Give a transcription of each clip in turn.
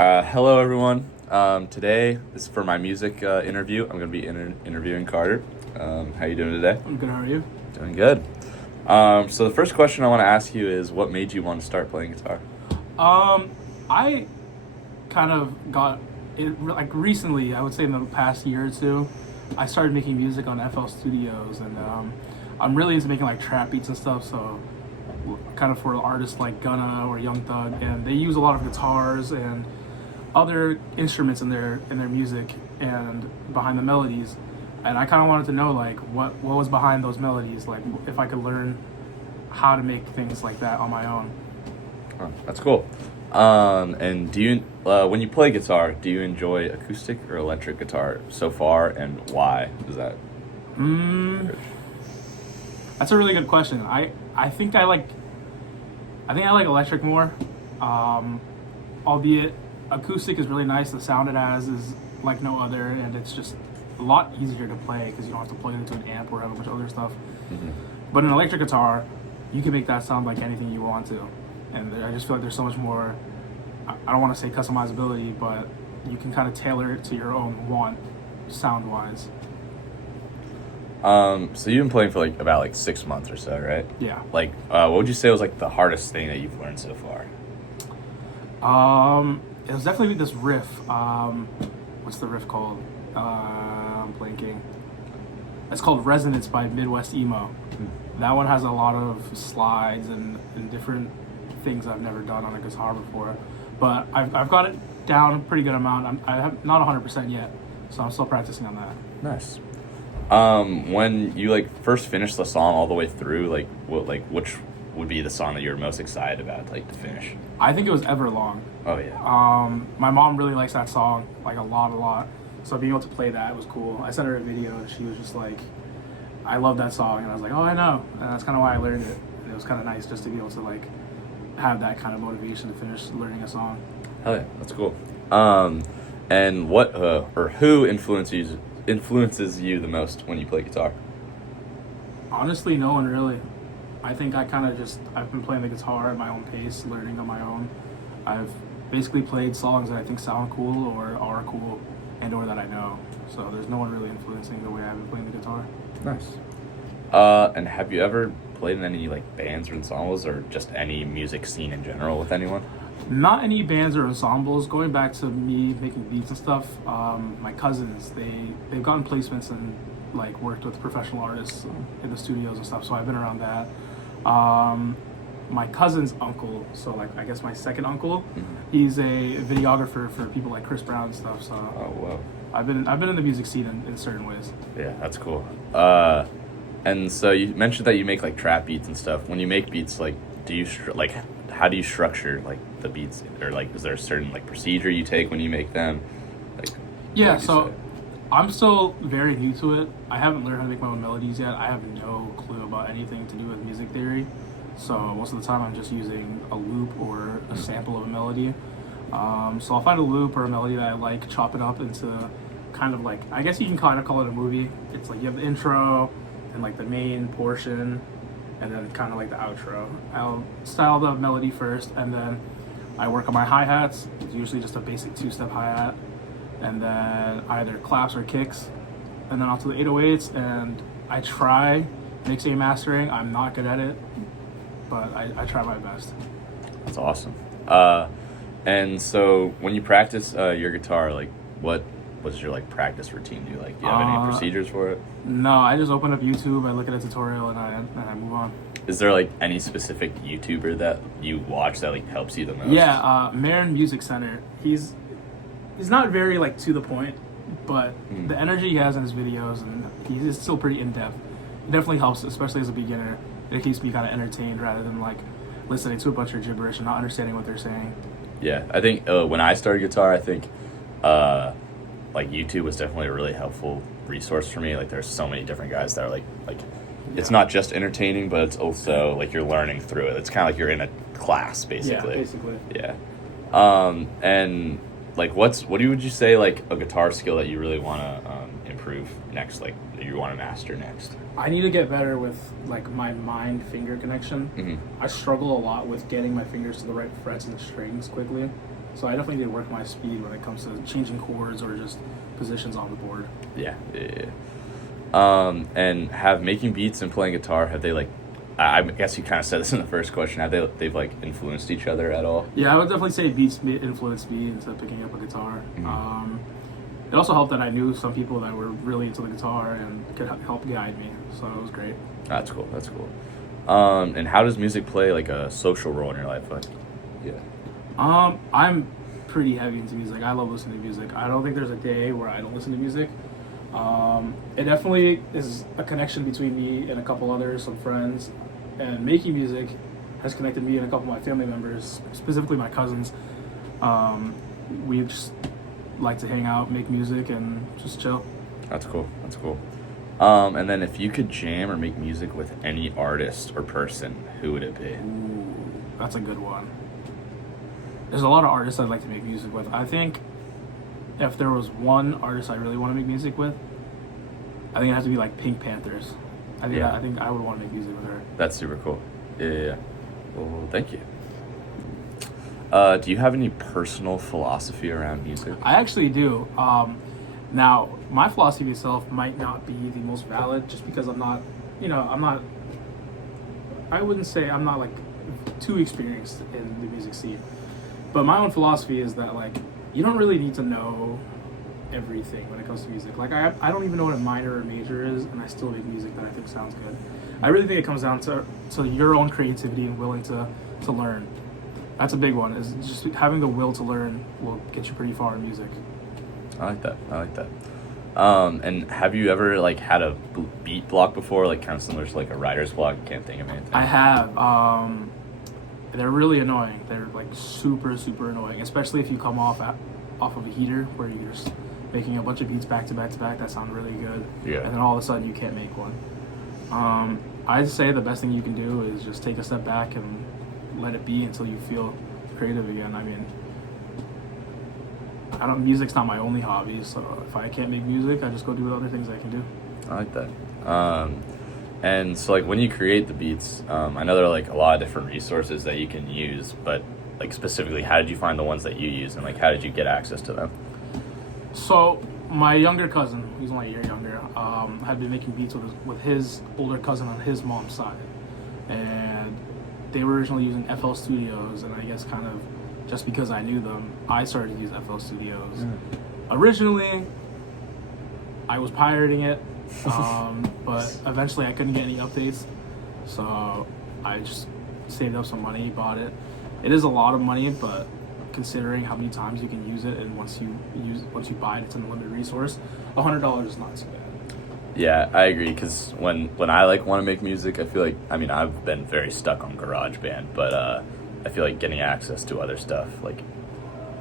Hello, everyone. Today is for my music interview. I'm going to be interviewing Carter. How you doing today? I'm good. How are you? Doing good. So the first question I want to ask you is, what made you want to start playing guitar? I kind of got it like recently. I would say in the past year or two, I started making music on FL Studios, and I'm really into making like trap beats and stuff. So, kind of for artists like Gunna or Young Thug, and they use a lot of guitars and other instruments in their music and behind the melodies. And I kind of wanted to know like what was behind those melodies, like if I could learn how to make things like that on my own. Oh, that's cool. And do you, when you play guitar, do you enjoy acoustic or electric guitar so far, and why is that? That's a really good question. I think I like electric more, albeit acoustic is really nice. The sound it has is like no other, and it's just a lot easier to play because you don't have to plug it into an amp or have a bunch of other stuff. Mm-hmm. But an electric guitar, you can make that sound like anything you want to, and I just feel like there's so much more. I don't want to say customizability, but you can kind of tailor it to your own want, sound wise. So you've been playing for about 6 months or so, right? Yeah. What would you say was the hardest thing that you've learned so far? It was definitely this riff. What's the riff called? I'm blanking. It's called Resonance by Midwest Emo. That one has a lot of slides and different things I've never done on a guitar before. But I've got it down a pretty good amount. I'm not 100% yet, so I'm still practicing on that. Nice. When you first finish the song all the way through, which would be the song that you're most excited about to finish? I think it was Everlong. Oh yeah. My mom really likes that song, like a lot. So being able to play that was cool. I sent her a video and she was just like, I love that song. And I was like, oh, I know. And that's kind of why I learned it. And it was kind of nice just to be able to have that kind of motivation to finish learning a song. Hell yeah, that's cool. And what or who influences you the most when you play guitar? Honestly, no one really. I think I've been playing the guitar at my own pace, learning on my own. I've basically played songs that I think sound cool or are cool and or that I know. So there's no one really influencing the way I've been playing the guitar. Nice. And have you ever played in any bands or ensembles or just any music scene in general with anyone? Not any bands or ensembles. Going back to me making beats and stuff, my cousins, they've gotten placements and worked with professional artists in the studios and stuff, so I've been around that. My cousin's uncle, so I guess my second uncle, he's a videographer for people like Chris Brown and stuff, so Oh, wow. I've been in the music scene in certain ways. Yeah, that's cool. And so you mentioned that you make trap beats and stuff. When you make beats, do you how do you structure the beats, or is there a certain procedure you take when you make them? Yeah, what would you so say? I'm still very new to it. I haven't learned how to make my own melodies yet. I have no clue about anything to do with music theory. So most of the time I'm just using a loop or a sample of a melody. So I'll find a loop or a melody that I like, chop it up into kind of I guess you can kind of call it a movie. It's you have the intro and the main portion, and then kind of the outro. I'll style the melody first, and then I work on my hi-hats. It's usually just a basic 2-step hi-hat, and then either claps or kicks, and then onto the 808s, and I try mixing and mastering. I'm not good at it, but I try my best. That's awesome. And so when you practice your guitar, what's your practice routine? Do you have any procedures for it? No, I just open up YouTube, I look at a tutorial, and I move on. Is there any specific YouTuber that you watch that helps you the most? Yeah, Marin Music Center. He's not very to the point, but the energy he has in his videos, and he's still pretty in depth. It definitely helps, especially as a beginner. It keeps me kind of entertained rather than listening to a bunch of gibberish and not understanding what they're saying. Yeah, I think when I started guitar, I think YouTube was definitely a really helpful resource for me. There's so many different guys that are it's not just entertaining, but it's also you're learning through it. It's kind of you're in a class basically. Yeah, basically. Yeah. And what would you say a guitar skill that you really want to improve next, that you want to master next? I need to get better with my mind finger connection. I struggle a lot with getting my fingers to the right frets and strings quickly. So I definitely need to work my speed when it comes to changing chords or just positions on the board. Yeah. And have making beats and playing guitar, have they like, I guess you kind of said this in the first question, have they've like influenced each other at all? Yeah, I would definitely say beats influenced me into picking up a guitar. Mm-hmm. It also helped that I knew some people that were really into the guitar and could help guide me, so it was great. That's cool. And how does music play like a social role in your life? Like, yeah. I'm pretty heavy into music. I love listening to music. I don't think there's a day where I don't listen to music. It definitely is a connection between me and a couple others, some friends, and making music has connected me and a couple of my family members, specifically my cousins. We just like to hang out, make music, and just chill. That's cool. And then if you could jam or make music with any artist or person, who would it be? Ooh, that's a good one. There's a lot of artists I'd like to make music with. I think if there was one artist I really want to make music with, I think it'd have to be like Pink Panthers. I think I would want to make music with her. That's super cool. Yeah. Well, thank you. Do you have any personal philosophy around music? I actually do. Now, my philosophy itself might not be the most valid just because I wouldn't say I'm not like too experienced in the music scene. But my own philosophy is that like you don't really need to know everything when it comes to music. Like I don't even know what a minor or major is, and I still make music that I think sounds good. I really think it comes down to your own creativity and willing to learn. That's a big one. Is just having the will to learn will get you pretty far in music. I like that. And have you ever like had a beat block before, like kind of similar to like a writer's block? You can't think of anything. I have. They're really annoying. They're like super, super annoying, especially if you come off of a heater where you're just making a bunch of beats back to back to back that sound really good. Yeah. And then all of a sudden you can't make one. I'd say the best thing you can do is just take a step back and let it be until you feel creative again. I mean, music's not my only hobby, so if I can't make music, I just go do other things I can do. I like that. And so like when you create the beats, I know there are like a lot of different resources that you can use, but like specifically, how did you find the ones that you use, and like how did you get access to them? So my younger cousin, he's only a year younger, had been making beats with his older cousin on his mom's side, and they were originally using FL Studios, and I guess kind of just because I knew them, I started to use FL Studios. Originally, I was pirating it, but eventually I couldn't get any updates, so I just saved up some money, bought it. It is a lot of money, but considering how many times you can use it, and once you buy it, it's an unlimited resource. $100 is not too bad. Yeah, I agree. Because when I like want to make music, I feel like I've been very stuck on GarageBand, but I feel like getting access to other stuff, like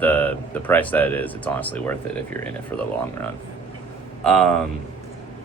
the price that it is, it's honestly worth it if you're in it for the long run.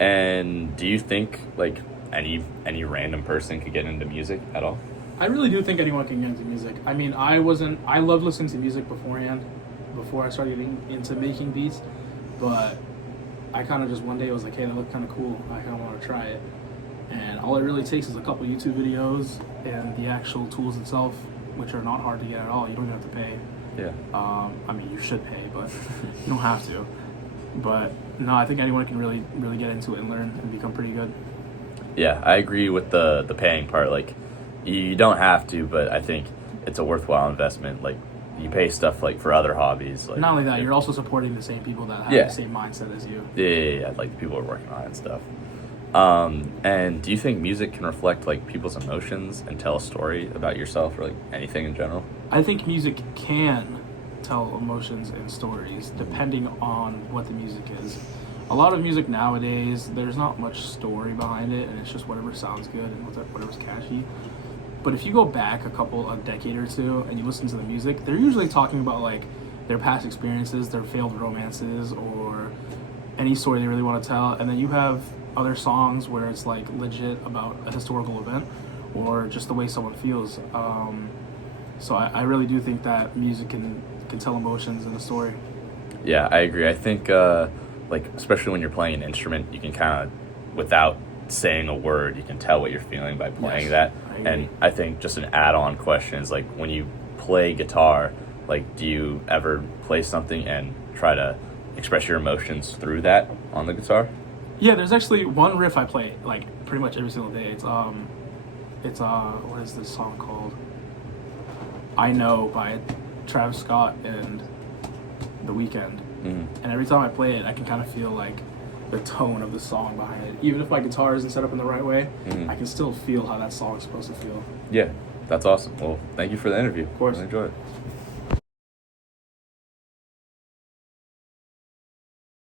And do you think like any random person could get into music at all? I really do think anyone can get into music. I mean, I loved listening to music beforehand, before I started getting into making beats, but I kind of just one day was like, hey, that looked kind of cool. I kind of want to try it. And all it really takes is a couple YouTube videos and the actual tools itself, which are not hard to get at all. You don't even have to pay. Yeah. I mean, you should pay, but you don't have to. But no, I think anyone can really, really get into it and learn and become pretty good. Yeah, I agree with the paying part. Like, you don't have to, but I think it's a worthwhile investment. Like, you pay stuff like for other hobbies. Like, not only that, you're also supporting the same people that have the same mindset as you. Yeah, like the people who are working on it and stuff. And do you think music can reflect like people's emotions and tell a story about yourself or like anything in general? I think music can tell emotions and stories depending on what the music is. A lot of music nowadays, there's not much story behind it, and it's just whatever sounds good and whatever's catchy. But if you go back a decade or two, and you listen to the music, they're usually talking about like their past experiences, their failed romances, or any story they really want to tell. And then you have other songs where it's like legit about a historical event or just the way someone feels. So I really do think that music can tell emotions in a story. Yeah, I agree. I think like especially when you're playing an instrument, you can kind of, without saying a word, you can tell what you're feeling by playing that. And I think just an add-on question is like when you play guitar, Like, do you ever play something and try to express your emotions through that on the guitar? Yeah, there's actually one riff I play like pretty much every single day. It's what is this song called? I Know by Travis Scott and The Weeknd. And every time I play it, I can kind of feel like the tone of the song behind it. Even if my guitar isn't set up in the right way, I can still feel how that song's supposed to feel. Yeah, that's awesome. Well, thank you for the interview. Of course. I enjoyed it.